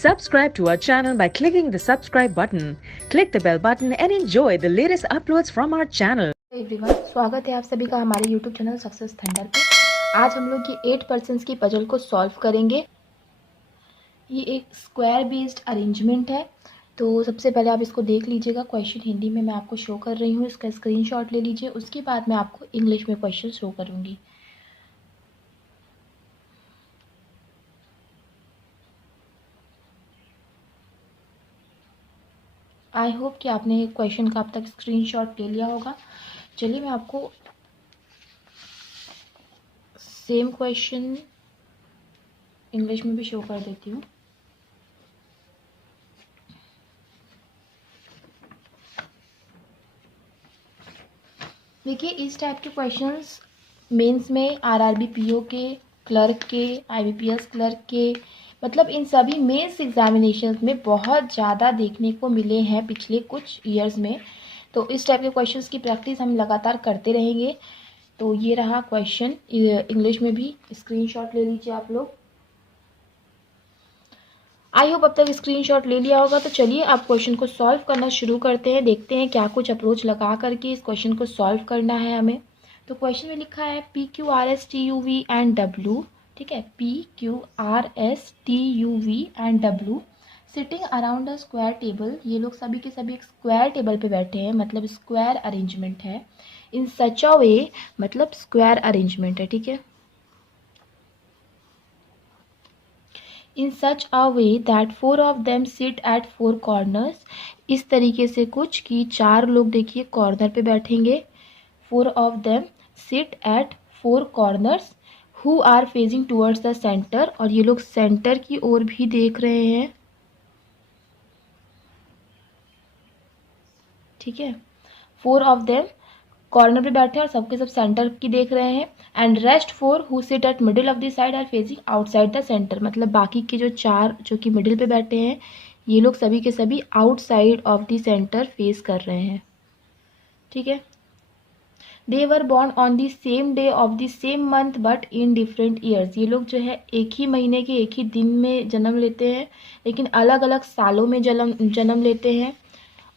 Subscribe to our channel by clicking the subscribe button. Click the bell button and enjoy the latest uploads from our channel. Everyone, स्वागत है आप सभी का हमारे YouTube channel success thunder पे। आज हम लोग ये 8% की पजल को सॉल्व करेंगे। ये एक स्क्वायर बेस्ड अरेंजमेंट है, तो सबसे पहले आप इसको देख लीजिएगा। क्वेश्चन हिंदी में मैं आपको शो कर रही हूँ, इसका स्क्रीनशॉट ले लीजिए। उसके बाद मैं आपको इंग्लिश में क्वेश्चन शो करूँगी। आई होप कि आपने क्वेश्चन का अब तक स्क्रीनशॉट ले लिया होगा। चलिए मैं आपको सेम क्वेश्चन इंग्लिश में भी शो कर देती हूँ। देखिए, इस टाइप के क्वेश्चंस मेंस में आरआरबी पीओ के, क्लर्क के, आईबीपीएस क्लर्क के, मतलब इन सभी मेंस एग्जामिनेशंस में बहुत ज़्यादा देखने को मिले हैं पिछले कुछ ईयर्स में। तो इस टाइप के क्वेश्चंस की प्रैक्टिस हम लगातार करते रहेंगे। तो ये रहा क्वेश्चन इंग्लिश में भी, स्क्रीनशॉट ले लीजिए आप लोग। आई होप अब तक स्क्रीनशॉट ले लिया होगा। तो चलिए आप क्वेश्चन को सॉल्व करना शुरू करते हैं। देखते हैं क्या कुछ अप्रोच लगा करके इस क्वेश्चन को सॉल्व करना है हमें। तो क्वेश्चन में लिखा है P Q R S T U V and W. ठीक है, P Q R S T U V and W sitting around a square table. ये लोग सभी के सभी एक स्क्वायर टेबल पे बैठे हैं, मतलब स्क्वायर अरेंजमेंट है। इन सच अ वे, मतलब स्क्वायर अरेंजमेंट है। ठीक है, in such a way that 4 of them sit at 4 corners. इस तरीके से कुछ कि 4 लोग देखिए कॉर्नर पे बैठेंगे। 4 of them sit at 4 corners who are facing towards the centre. और ये लोग सेंटर की ओर भी देख रहे हैं। ठीक है, 4 ऑफ देम कॉर्नर पे बैठे हैं और सबके सब सेंटर की देख रहे हैं। And rest 4 who sit at middle of the side are facing outside the centre. मतलब बाकी के जो 4 जो कि मिडिल पे बैठे हैं, ये लोग सभी के सभी outside of the centre face कर रहे हैं। ठीक है, they were born on the same day of the same month but in different years. ये लोग जो है एक ही महीने के एक ही दिन में जन्म लेते हैं, लेकिन अलग अलग सालों में जन्म लेते हैं।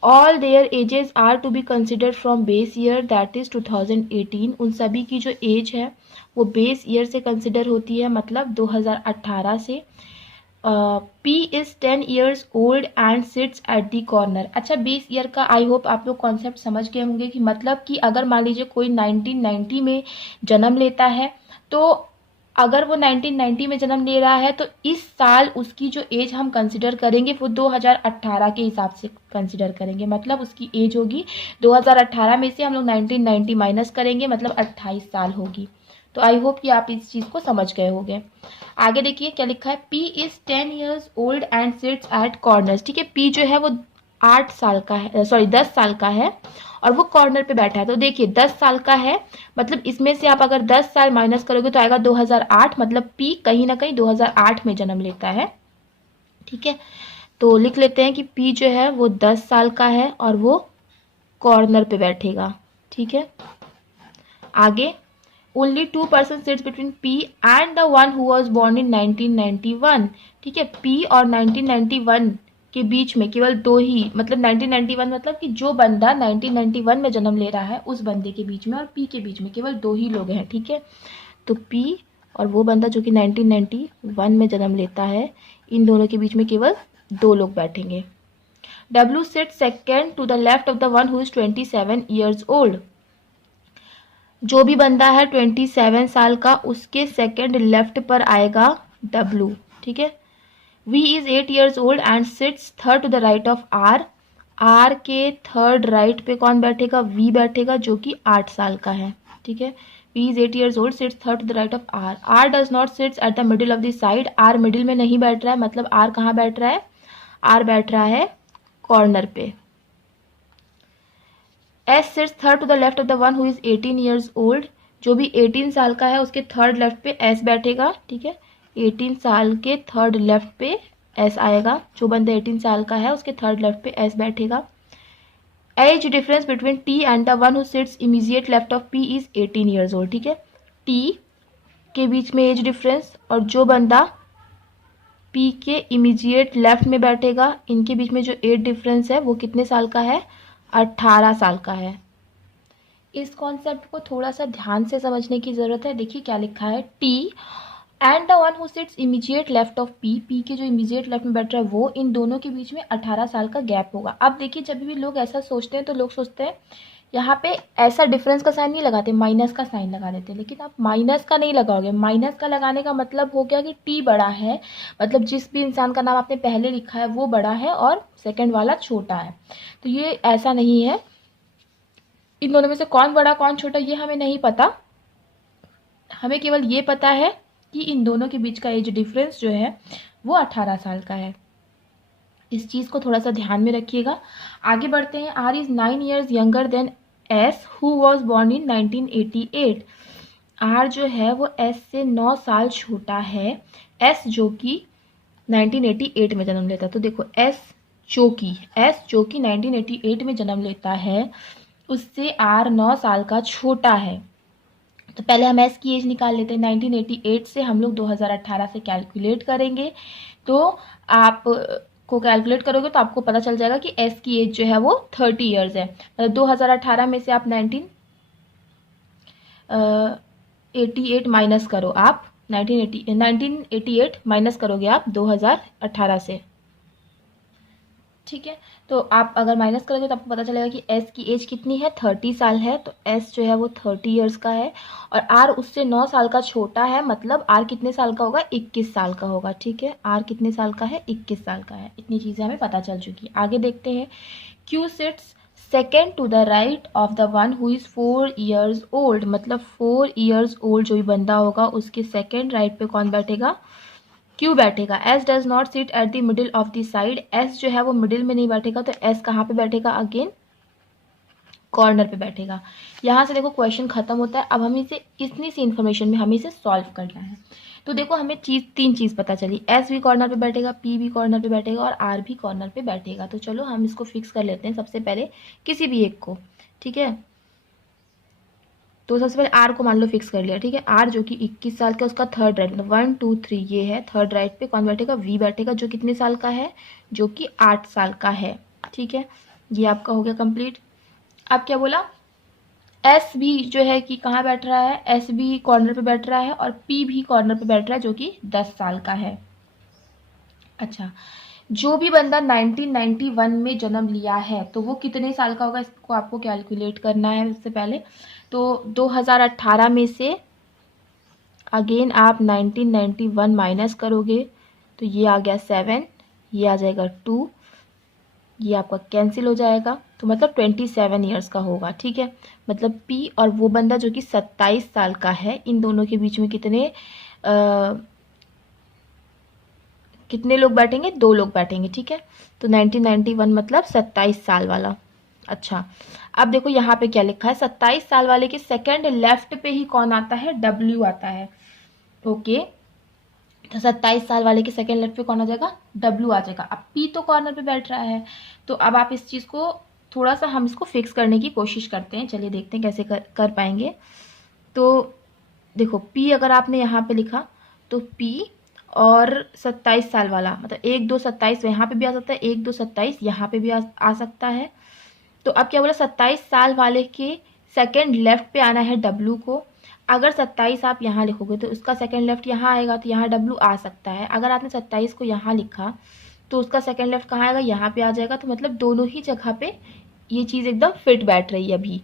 All their ages are to be considered from base year that is 2018। उन सभी की जो एज है वो बेस ईयर से कंसिडर होती है, मतलब 2018 से। P is 10 years old and sits at the corner। अच्छा, बेस ईयर का आई होप आप लोग कॉन्सेप्ट समझ गए होंगे कि मतलब कि अगर मान लीजिए कोई 1990 में जन्म लेता है, तो अगर वो 1990 में जन्म ले रहा है तो इस साल उसकी जो एज हम कंसिडर करेंगे वो 2018 के हिसाब से कंसिडर करेंगे। मतलब उसकी एज होगी 2018 में से हम लोग 1990 माइनस करेंगे, मतलब 28 साल होगी। तो आई होप कि आप इस चीज़ को समझ गए होंगे। आगे देखिए क्या लिखा है, P is 10 years old and seats eight corners. ठीक है, P जो है वो 8 साल का है, सॉरी 10 साल का है और वो कॉर्नर पे बैठा है। तो देखिए 10 साल का है, मतलब इसमें से आप अगर 10 साल माइनस करोगे तो आएगा 2008। मतलब P कहीं ना कहीं 2008 में जन्म लेता है। ठीक है, तो लिख लेते हैं कि P जो है वो 10 साल का है और वो कॉर्नर पे बैठेगा। ठीक है, आगे only 2% sits between P and the one who was born इन 1991। ठीक है, P और 1991 के बीच में केवल 2 ही, मतलब 1991 मतलब कि जो बंदा 1991 में जन्म ले रहा है उस बंदे के बीच में और P के बीच में केवल 2 ही लोग हैं। ठीक है, तो P और वो बंदा जो कि 1991 में जन्म लेता है, इन दोनों के बीच में केवल 2 लोग बैठेंगे। W sits second to the left of the one who is 27 years old। जो भी बंदा है 27 साल का, उसके सेकंड लेफ्ट पर आएगा W। ठीक है, V is 8 years old and sits third to the right of R। R के थर्ड राइट पे कौन बैठेगा? V बैठेगा, जो कि 8 साल का है। ठीक है, V is 8 years old sits third to the right of R। R does not sits at the middle of the side. R middle में नहीं बैठ रहा है, मतलब R कहाँ बैठ रहा है? R बैठ रहा है कॉर्नर पे। S sits third to the left of the one who is 18 years old. जो भी 18 साल का है उसके थर्ड लेफ्ट पे S बैठेगा। ठीक है, 18 साल के थर्ड लेफ्ट पे S आएगा। जो बंदा 18 साल का है उसके थर्ड लेफ्ट पे S बैठेगा। Age difference between T and the one who sits immediate left of P is 18 years old. ठीक है, T के बीच में एज डिफरेंस और जो बंदा पी के इमीडिएट लेफ्ट में बैठेगा, इनके बीच में जो एज डिफरेंस है वो कितने साल का है, 18 साल का है। इस कॉन्सेप्ट को थोड़ा सा ध्यान से समझने की ज़रूरत है। देखिए क्या लिखा है, T and the one who sits immediate left of P, P के जो इमीडिएट लेफ्ट में बैठ रहा है वो, इन दोनों के बीच में 18 साल का गैप होगा। अब देखिए जब भी लोग ऐसा सोचते हैं तो लोग सोचते हैं यहाँ पे ऐसा डिफरेंस का साइन नहीं लगाते, माइनस का साइन लगा देते, लेकिन आप माइनस का नहीं लगाओगे। माइनस का लगाने का मतलब हो गया कि टी बड़ा है, मतलब जिस भी इंसान का नाम आपने पहले लिखा है वो बड़ा है और सेकंड वाला छोटा है। तो ये ऐसा नहीं है, इन दोनों में से कौन बड़ा कौन छोटा ये हमें नहीं पता, हमें केवल ये पता है कि इन दोनों के बीच का एज डिफरेंस जो है वो 18 साल का है। इस चीज़ को थोड़ा सा ध्यान में रखिएगा। आगे बढ़ते हैं। R is 9 years younger than S who was born in 1988। R जो है वो एस से 9 साल छोटा है, एस जो कि 1988 में जन्म लेता है। तो देखो एस जो कि 1988 में जन्म लेता है, उससे आर 9 साल का छोटा है। तो पहले हम एस की एज निकाल लेते हैं। 1988 से हम लोग 2018 से कैलकुलेट करेंगे, तो आप को कैलकुलेट करोगे तो आपको पता चल जाएगा कि एस की एज जो है वो 30 ईयर्स है। 2018 में से आप 1988 माइनस करो, आप 1988 माइनस करोगे आप 2018 से, ठीक है। तो आप अगर माइनस करोगे तो आपको पता चलेगा कि एस की एज कितनी है, 30 साल है। तो एस जो है वो 30 ईयर्स का है और आर उससे 9 साल का छोटा है, मतलब आर कितने साल का होगा, 21 साल का होगा, ठीक है। आर कितने साल का है, 21 साल का है। इतनी चीज़ें हमें पता चल चुकी है। आगे देखते हैं। Q sits second to the right of the one who is 4 years old, मतलब 4 years ओल्ड जो भी बंदा होगा उसके सेकेंड राइट पे कौन बैठेगा, क्यू बैठेगा। S does not sit at the middle of the side, S जो है वो मिडिल में नहीं बैठेगा, तो एस कहाँ पे बैठेगा, अगेन कॉर्नर पे बैठेगा। यहाँ से देखो क्वेश्चन खत्म होता है। अब हमें इसे इतनी सी इन्फॉर्मेशन में हमें इसे सॉल्व करना है। तो देखो हमें तीन चीज़ पता चली, एस भी कॉर्नर पे बैठेगा, पी भी कॉर्नर पे बैठेगा और आर भी कॉर्नर पे बैठेगा। तो चलो हम इसको फिक्स कर लेते हैं सबसे पहले किसी भी एक को, ठीक है। तो सबसे पहले आर को मान लो फिक्स कर लिया, ठीक है। आर जो कि 21 साल का, उसका थर्ड राइट, मतलब 1 2 3 ये है, थर्ड राइट पे कौन बैठेगा, वी बैठेगा, जो कितने साल का है, जो कि 8 साल का है, ठीक है। ये आपका हो गया कंप्लीट। अब क्या बोला, एस भी जो है कि कहाँ बैठ रहा है, एस भी कॉर्नर पे बैठ रहा है और पी भी कॉर्नर पे बैठ रहा है जो कि 10 साल का है। अच्छा, जो भी बंदा 1991 में जन्म लिया है तो वो कितने साल का होगा, इसको आपको कैलकुलेट करना है सबसे पहले। तो 2018 में से अगेन आप 1991 माइनस करोगे तो ये आ गया 7, ये आ जाएगा 2, ये आपका कैंसिल हो जाएगा, तो मतलब 27 ईयर्स का होगा, ठीक है। मतलब पी और वो बंदा जो कि 27 साल का है, इन दोनों के बीच में कितने लोग बैठेंगे, 2 लोग बैठेंगे, ठीक है। तो 1991 मतलब 27 साल वाला। अच्छा, अब देखो यहाँ पे क्या लिखा है, 27 साल वाले के सेकंड लेफ्ट पे ही कौन आता है, डब्ल्यू आता है, ओके। तो 27 साल वाले के सेकंड लेफ्ट पे कौन आ जाएगा, डब्ल्यू आ जाएगा। अब पी तो कॉर्नर पे बैठ रहा है, तो अब आप इस चीज़ को थोड़ा सा हम इसको फिक्स करने की कोशिश करते हैं। चलिए देखते हैं कैसे कर पाएंगे। तो देखो पी अगर आपने यहाँ पे लिखा तो पी और 27 साल वाला, मतलब 1 2 27 यहाँ पे भी आ सकता है, 1 2 27 यहाँ पे भी आ सकता है। तो अब क्या बोला, 27 साल वाले के सेकंड लेफ्ट पे आना है डब्ल्यू को। अगर 27 आप यहाँ लिखोगे तो उसका सेकंड लेफ्ट यहाँ आएगा, तो यहाँ डब्ल्यू आ सकता है। अगर आपने 27 को यहाँ लिखा तो उसका सेकंड लेफ्ट कहाँ आएगा, यहाँ पे आ जाएगा। तो मतलब दोनों ही जगह पे ये चीज़ एकदम फिट बैठ रही है अभी।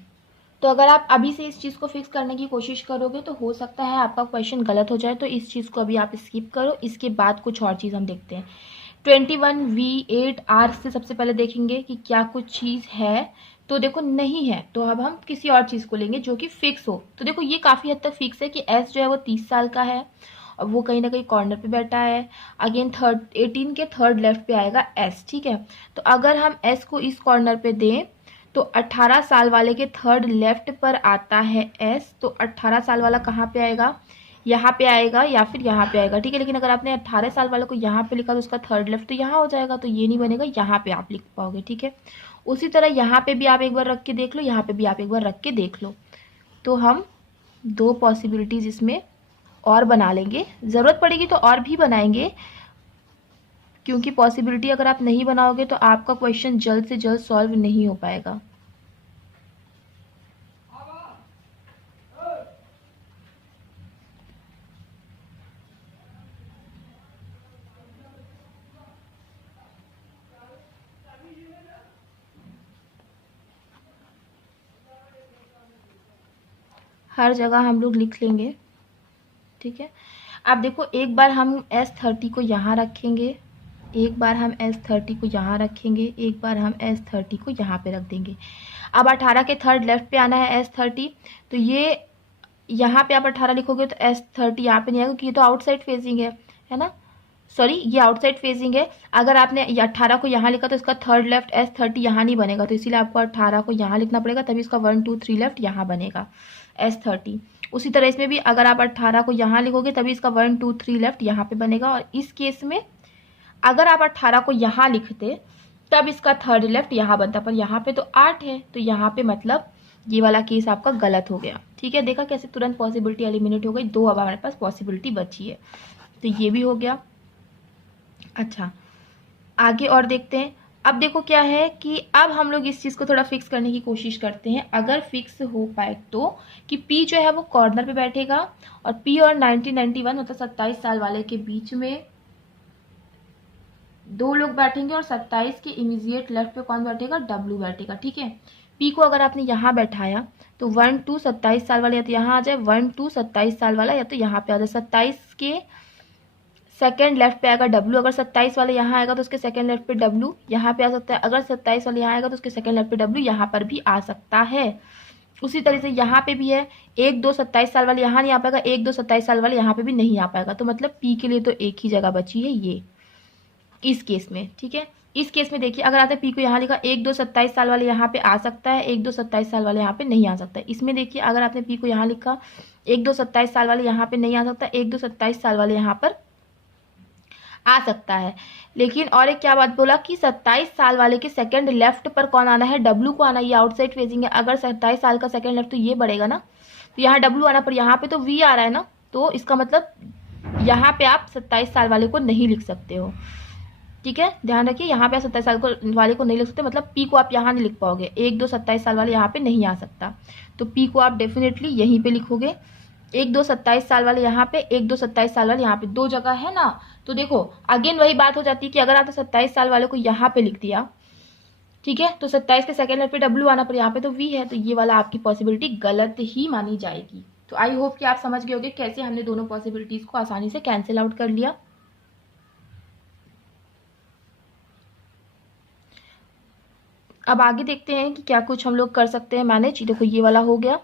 तो अगर आप अभी से इस चीज़ को फिक्स करने की कोशिश करोगे तो हो सकता है आपका क्वेश्चन गलत हो जाए, तो इस चीज़ को अभी आप स्किप करो। इसके बाद कुछ और चीज़ हम देखते हैं। 21V8R से सबसे पहले देखेंगे कि क्या कुछ चीज़ है, तो देखो नहीं है, तो अब हम किसी और चीज़ को लेंगे जो कि फिक्स हो। तो देखो ये काफ़ी हद तक फिक्स है कि एस जो है वो 30 साल का है और वो कहीं ना कहीं कॉर्नर पे बैठा है। अगेन 18 के थर्ड लेफ्ट पे आएगा एस, ठीक है। तो अगर हम एस को इस कॉर्नर पे दें तो 18 साल वाले के थर्ड लेफ्ट पर आता है एस, तो 18 साल वाला कहाँ पे आएगा, यहाँ पे आएगा या फिर यहाँ पे आएगा, ठीक है। लेकिन अगर आपने 18 साल वाले को यहाँ पे लिखा तो उसका थर्ड लेफ्ट तो यहाँ हो जाएगा, तो ये नहीं बनेगा, यहाँ पे आप लिख पाओगे, ठीक है। उसी तरह यहाँ पे भी आप एक बार रख के देख लो, यहाँ पे भी आप एक बार रख के देख लो। तो हम 2 पॉसिबिलिटीज़ इसमें और बना लेंगे, ज़रूरत पड़ेगी तो और भी बनाएंगे, क्योंकि पॉसिबिलिटी अगर आप नहीं बनाओगे तो आपका क्वेश्चन जल्द से जल्द सॉल्व नहीं हो पाएगा। हर जगह हम लोग लिख लेंगे, ठीक है। अब देखो, एक बार हम S30 को यहाँ रखेंगे, एक बार हम S30 को यहाँ रखेंगे, एक बार हम S30 को यहाँ पे रख देंगे। अब 18 के थर्ड लेफ्ट पे आना है S30, तो ये यहाँ पे आप 18 लिखोगे तो S30 यहाँ पे नहीं आएगा क्योंकि ये तो आउटसाइड फेजिंग है ना, सॉरी ये आउटसाइड फेजिंग है। अगर आपने 18 को यहाँ लिखा तो इसका थर्ड लेफ्ट S30 यहाँ नहीं बनेगा, तो इसीलिए आपको 18 को यहाँ लिखना पड़ेगा, तभी इसका 1 2 3 लेफ्ट यहाँ बनेगा S30। उसी तरह इसमें भी अगर आप 18 को यहाँ लिखोगे तभी इसका 1 2 3 लेफ्ट यहाँ पे बनेगा। और इस केस में अगर आप 18 को यहाँ लिखते तब इसका थर्ड लेफ्ट यहाँ बनता, पर यहाँ पे तो 8 है, तो यहाँ पे मतलब ये वाला केस आपका गलत हो गया, ठीक है। देखा कैसे तुरंत पॉसिबिलिटी एलिमिनेट हो गई, 2 अब हमारे पास पॉसिबिलिटी बची है, तो ये भी हो गया। अच्छा, आगे और देखते हैं। अब देखो क्या है कि अब हम लोग इस चीज़ को थोड़ा फिक्स करने की कोशिश करते हैं, अगर फिक्स हो पाए तो, कि P जो है वो कॉर्नर पे बैठेगा और P और 1991 मतलब 27 साल वाले के बीच में 2 लोग बैठेंगे और 27 के इमीडिएट लेफ्ट पे कौन बैठेगा, W बैठेगा, ठीक है। P को अगर आपने यहाँ बैठाया तो 1 2 27 साल वाला या तो यहाँ आ जाए, 1 2 27 साल वाला या तो यहाँ पे आ जाए। 27 के सेकेंड लेफ्ट पे आएगा W, अगर 27 वाले यहाँ आएगा तो उसके सेकेंड लेफ्ट पे W यहाँ पे आ सकता है, अगर 27 वाले यहाँ आएगा तो उसके सेकेंड लेफ्ट पे W यहाँ पर भी आ सकता है। उसी तरह से यहाँ पे भी है, 1 2 27 साल वाले यहाँ नहीं आ पाएगा, 1 2 27 साल वाले यहाँ पे भी नहीं आ पाएगा, तो मतलब P के लिए तो एक ही जगह बची है ये इस केस में, ठीक है। इस केस में देखिए, अगर आपने P को यहाँ लिखा, 1 2 27 साल वाले यहाँ पे आ सकता है, 1 2 27 साल वाले यहाँ पे नहीं आ सकता है। इसमें देखिए, अगर आपने P को यहाँ लिखा, 1 2 27 साल वाले यहाँ पे नहीं आ सकता, 1 2 27 साल वाले यहाँ पर आ सकता है। लेकिन और एक क्या बात बोला कि 27 साल वाले के सेकंड लेफ्ट पर कौन आना है, W को आना, ये आउटसाइड फेजिंग है। अगर 27 साल का सेकंड लेफ्ट तो ये बढ़ेगा ना, तो यहाँ W आना, पर यहाँ पे तो V आ रहा है ना, तो इसका मतलब यहाँ पे आप 27 साल वाले को नहीं लिख सकते हो, ठीक है। ध्यान रखिए, यहाँ पे आप 27 साल वाले को नहीं लिख सकते, मतलब P को आप यहाँ नहीं लिख पाओगे। 1 2 27 साल वाले यहाँ पे नहीं आ सकता, तो P को आप डेफिनेटली यहीं पे लिखोगे। 1 2 27 साल वाले यहाँ पे, 1 2 27 साल वाले यहाँ पे, 2 जगह है ना। तो देखो अगेन वही बात हो जाती है कि अगर आपने 27 साल वाले को यहाँ पे लिख दिया, ठीक है, तो 27 के सेकेंड लेफ्ट पे W आना, पर यहाँ पे तो V है, तो ये वाला आपकी पॉसिबिलिटी गलत ही मानी जाएगी। तो आई होप कि आप समझ गए होंगे कैसे हमने दोनों पॉसिबिलिटीज को आसानी से कैंसिल आउट कर लिया। अब आगे देखते हैं कि क्या कुछ हम लोग कर सकते हैं मैनेज। देखो ये वाला हो गया,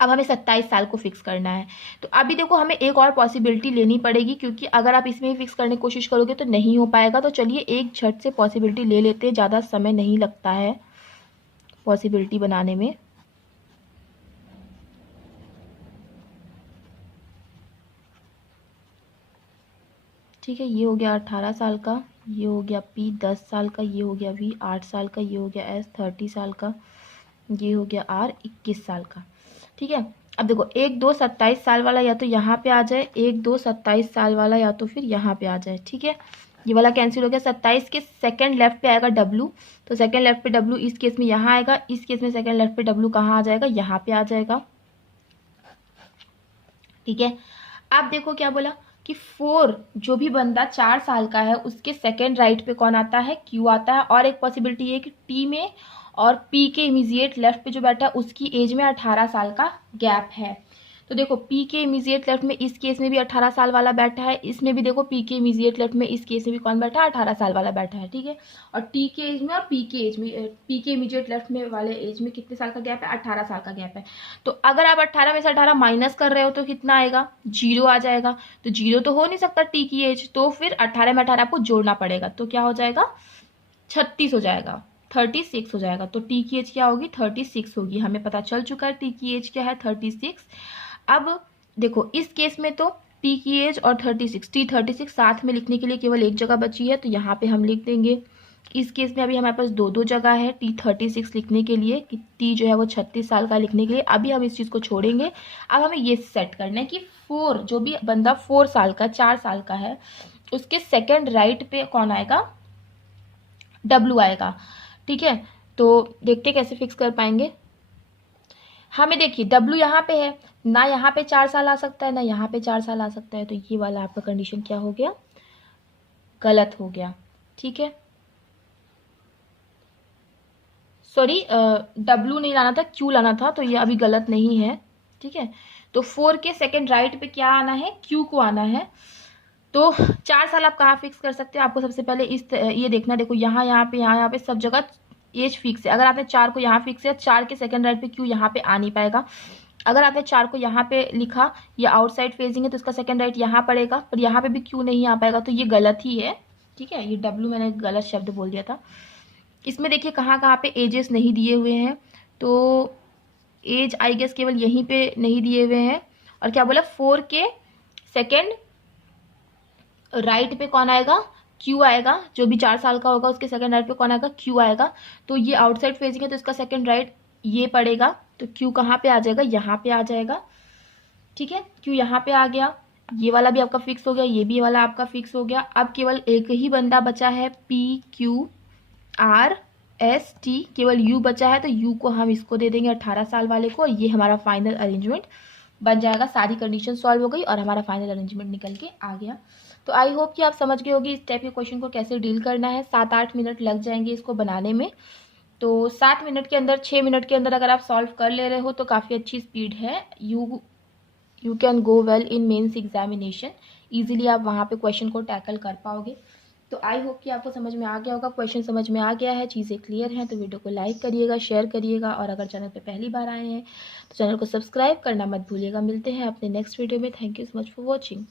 अब हमें 27 साल को फिक्स करना है। तो अभी देखो हमें एक और पॉसिबिलिटी लेनी पड़ेगी, क्योंकि अगर आप इसमें ही फिक्स करने की कोशिश करोगे तो नहीं हो पाएगा। तो चलिए एक झट से पॉसिबिलिटी ले लेते हैं, ज़्यादा समय नहीं लगता है पॉसिबिलिटी बनाने में। ठीक है, ये हो गया 18 साल का, ये हो गया P 10 साल का, ये हो गया V 8 साल का, ये हो गया S 30 साल का, ये हो गया R 21 साल का, ठीक है। अब देखो 1 2 27 साल वाला या तो यहाँ पे आ जाए, 1 2 27 साल वाला या तो फिर यहाँ पे आ जाए, ठीक है। ये वाला कैंसिल हो गया। 27 के सेकंड लेफ्ट पे आएगा W, तो सेकंड लेफ्ट पे W इस केस में यहाँ आएगा, इस केस में सेकंड लेफ्ट पे W कहाँ आ जाएगा, यहाँ पे आ जाएगा, ठीक है। अब देखो क्या बोला कि 4 जो भी बंदा 4 साल का है उसके सेकेंड राइट पे कौन आता है, Q आता है। और एक पॉसिबिलिटी है कि T में और P के इमीडिएट लेफ्ट पे जो बैठा है उसकी एज में 18 साल का गैप है। तो देखो P के इमीडिएट लेफ्ट में इस केस में भी 18 साल वाला बैठा है, इसमें भी देखो P के इमीडिएट लेफ्ट में इस केस में भी कौन बैठा है, 18 साल वाला बैठा है, ठीक है। और T के एज में और P के एज में, P के इमीडिएट लेफ्ट में वाले एज में कितने साल का गैप है, 18 साल का गैप है। तो अगर आप 18 में से 18 माइनस कर रहे हो तो कितना आएगा, 0 आ जाएगा। तो 0 तो हो नहीं सकता T की एज, तो फिर 18 में 18 आपको जोड़ना पड़ेगा, तो क्या हो जाएगा, 36 हो जाएगा, 36 हो जाएगा। तो T की एज क्या होगी, 36 होगी। हमें पता चल चुका है T की एज क्या है, 36। अब देखो इस केस में तो T की एज और 36, T 36 साथ में लिखने के लिए केवल एक जगह बची है, तो यहाँ पे हम लिख देंगे। इस केस में अभी हमारे पास दो जगह है T 36 लिखने के लिए, कि T जो है वो 36 साल का लिखने के लिए। अभी हम इस चीज़ को छोड़ेंगे। अब हमें ये सेट करना है कि 4 जो भी बंदा 4 साल का, 4 साल का है, उसके सेकंड राइट पे कौन आएगा, W आएगा। ठीक है, तो देखते कैसे फिक्स कर पाएंगे। हमें देखिए W यहाँ पे है, ना यहाँ पे 4 साल आ सकता है, ना यहाँ पे 4 साल आ सकता है, तो ये वाला आपका कंडीशन क्या हो गया, गलत हो गया। ठीक है, सॉरी, W नहीं लाना था, Q लाना था, तो ये अभी गलत नहीं है। ठीक है, तो 4 के सेकंड राइट पे क्या आना है, Q को आना है। तो 4 साल आप कहाँ फिक्स कर सकते हैं, आपको सबसे पहले ये देखना, देखो यहाँ पे यहाँ पे सब जगह एज फिक्स है। अगर आपने 4 को यहाँ फिक्स है, 4 के सेकंड राइट पे Q यहाँ पे आ नहीं पाएगा। अगर आपने 4 को यहाँ पे लिखा, ये आउटसाइड फेजिंग है, तो इसका सेकंड राइट यहाँ पड़ेगा, पर यहाँ पे भी Q नहीं आ पाएगा, तो ये गलत ही है। ठीक है, ये W मैंने गलत शब्द बोल दिया था। इसमें देखिए कहाँ कहाँ पे एजेस नहीं दिए हुए हैं, तो एज आई गेस केवल यहीं पे नहीं दिए हुए हैं। और क्या बोला, 4 के सेकंड राइट पे कौन आएगा, Q आएगा। जो भी 4 साल का होगा उसके सेकंड राइट पे कौन आएगा, Q आएगा। तो ये आउटसाइड फेजिंग है, तो इसका सेकंड राइट ये पड़ेगा, तो Q कहाँ पे आ जाएगा, यहाँ पे आ जाएगा। ठीक है, Q यहाँ पे आ गया, ये वाला भी आपका फिक्स हो गया, ये भी वाला आपका फिक्स हो गया। अब केवल एक ही बंदा बचा है, PQRST, केवल U बचा है, तो U को हम इसको दे देंगे 18 साल वाले को, और ये हमारा फाइनल अरेंजमेंट बन जाएगा। सारी कंडीशन सॉल्व हो गई और हमारा फाइनल अरेंजमेंट निकल के आ गया। तो आई होप कि आप समझ गए होगी इस टाइप के क्वेश्चन को कैसे डील करना है। 7-8 मिनट लग जाएंगे इसको बनाने में, तो 7 मिनट के अंदर, 6 मिनट के अंदर अगर आप सॉल्व कर ले रहे हो तो काफ़ी अच्छी स्पीड है। You can go well in mains examination, easily आप वहाँ पे क्वेश्चन को टैकल कर पाओगे। तो आई होप कि आपको समझ में आ गया होगा, क्वेश्चन समझ में आ गया है, चीज़ें क्लियर हैं, तो वीडियो को लाइक करिएगा, शेयर करिएगा, और अगर चैनल पे पहली बार आए हैं तो चैनल को सब्सक्राइब करना मत भूलिएगा। मिलते हैं अपने नेक्स्ट वीडियो में। Thank you so much for watching.